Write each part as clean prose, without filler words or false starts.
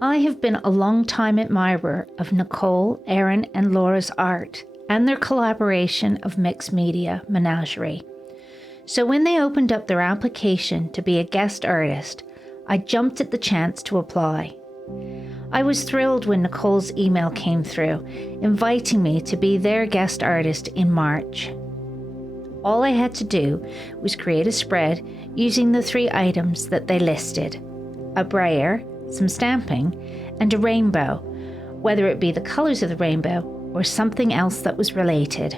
I have been a long-time admirer of Nicole, Erin, and Laura's art and their collaboration of Mixed Media Menagerie. So when they opened up their application to be a guest artist, I jumped at the chance to apply. I was thrilled when Nicole's email came through, inviting me to be their guest artist in March. All I had to do was create a spread using the 3 items that they listed: a brayer, some stamping, and a rainbow, whether it be the colours of the rainbow or something else that was related.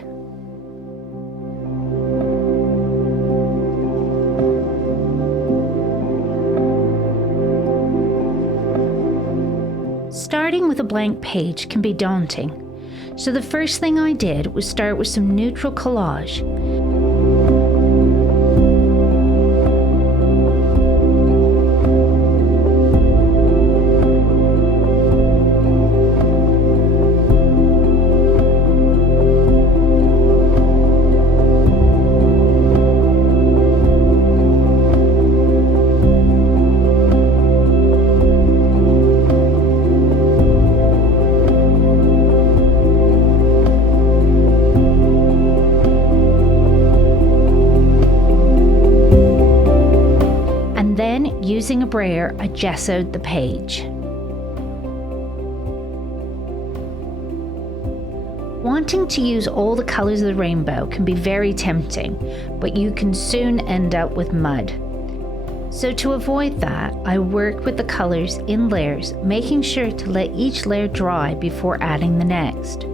Starting with a blank page can be daunting, so the first thing I did was start with some neutral collage. Using a brayer, I gessoed the page. Wanting to use all the colours of the rainbow can be very tempting, but you can soon end up with mud. So to avoid that, I worked with the colours in layers, making sure to let each layer dry before adding the next.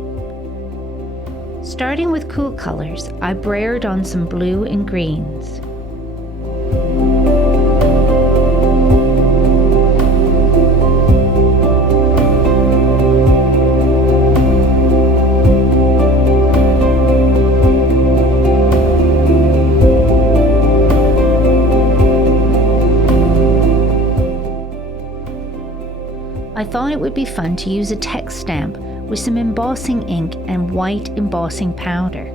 Starting with cool colours, I brayered on some blue and greens. I thought it would be fun to use a text stamp with some embossing ink and white embossing powder.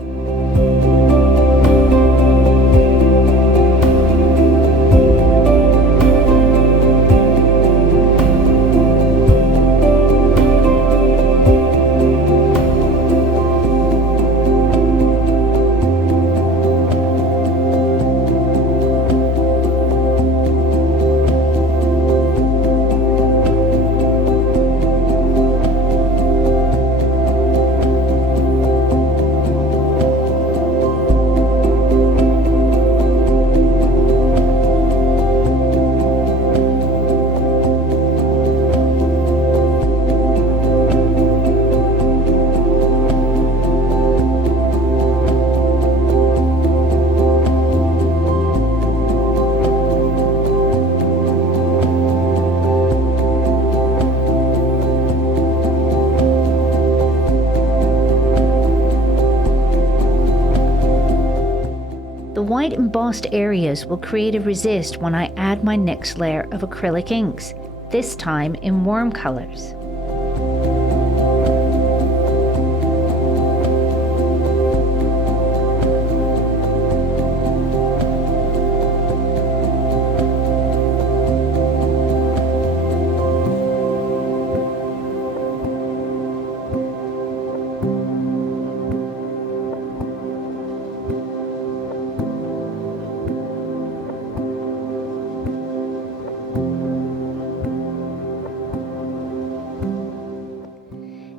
The white embossed areas will create a resist when I add my next layer of acrylic inks, this time in warm colours.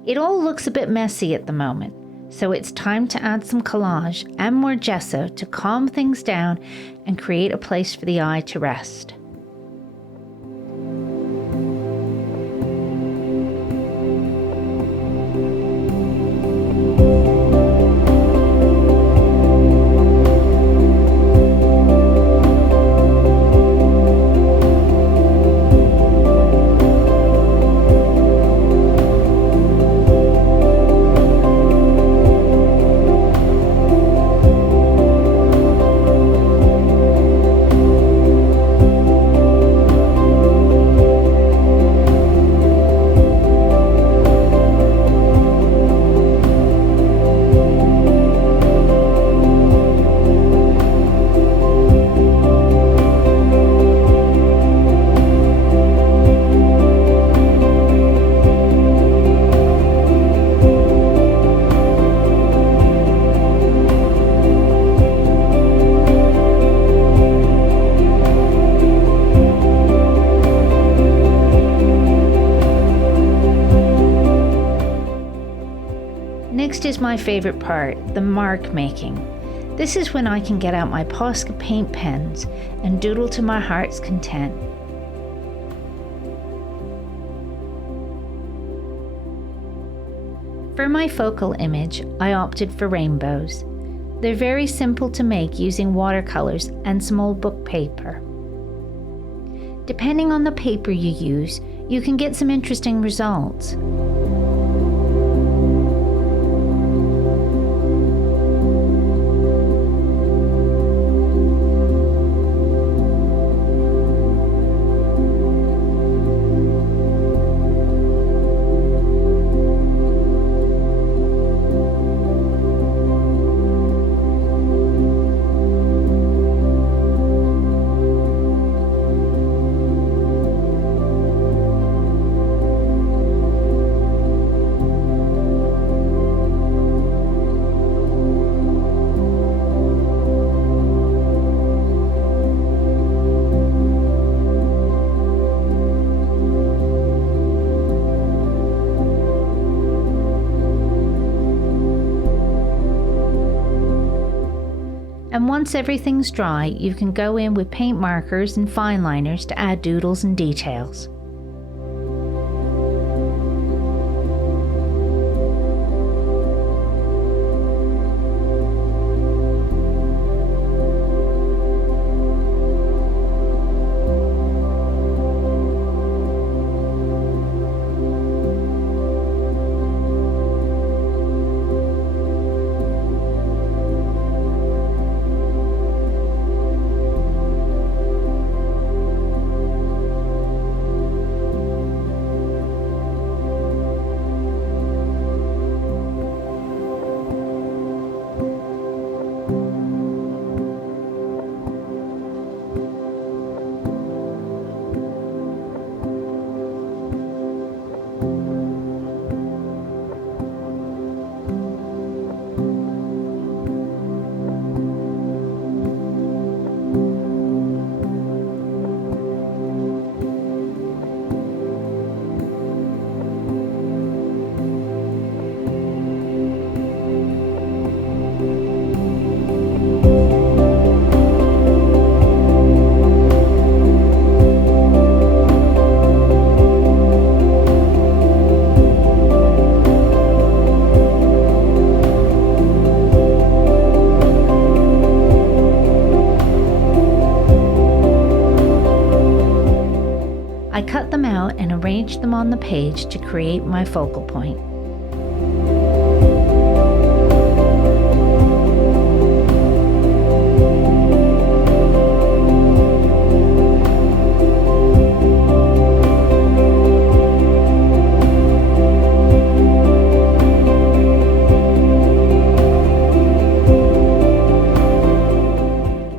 It all looks a bit messy at the moment, so it's time to add some collage and more gesso to calm things down and create a place for the eye to rest. Next is my favorite part, the mark making. This is when I can get out my Posca Paint pens and doodle to my heart's content. For my focal image, I opted for rainbows. They're very simple to make using watercolors and some old book paper. Depending on the paper you use, you can get some interesting results. And once everything's dry, you can go in with paint markers and fine liners to add doodles and details. I cut them out and arranged them on the page to create my focal point.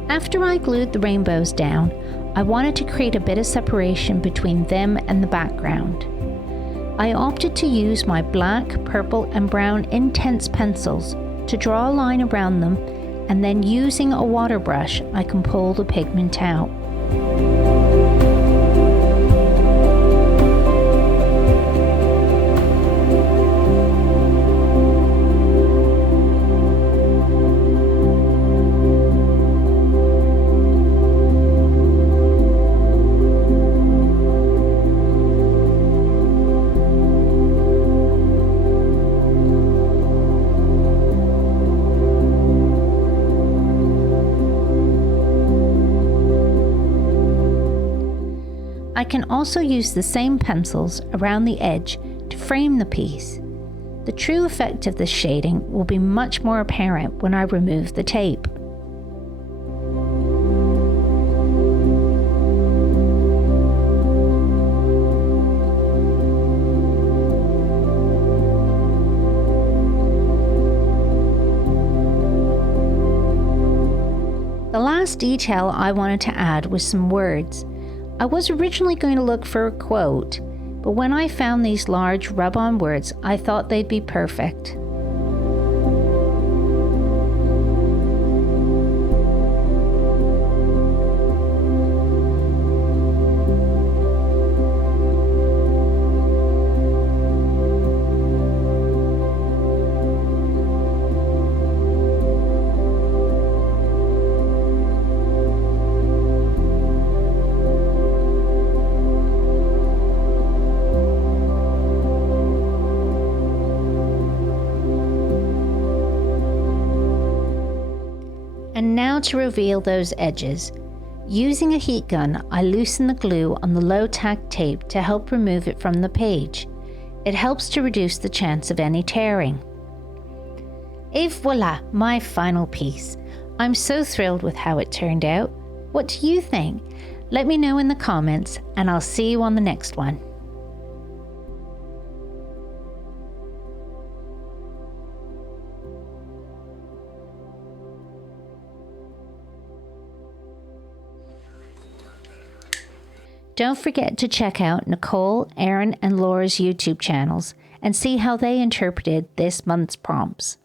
After I glued the rainbows down, I wanted to create a bit of separation between them and the background. I opted to use my black, purple and brown intense pencils to draw a line around them, and then using a water brush I can pull the pigment out. I can also use the same pencils around the edge to frame the piece. The true effect of this shading will be much more apparent when I remove the tape. The last detail I wanted to add was some words. I was originally going to look for a quote, but when I found these large rub-on words, I thought they'd be perfect. want to reveal those edges. Using a heat gun, I loosen the glue on the low tack tape to help remove it from the page. It helps to reduce the chance of any tearing. Et voila, my final piece. I'm so thrilled with how it turned out. What do you think? Let me know in the comments, and I'll see you on the next one. Don't forget to check out Nicole, Erin, and Laura's YouTube channels and see how they interpreted this month's prompts.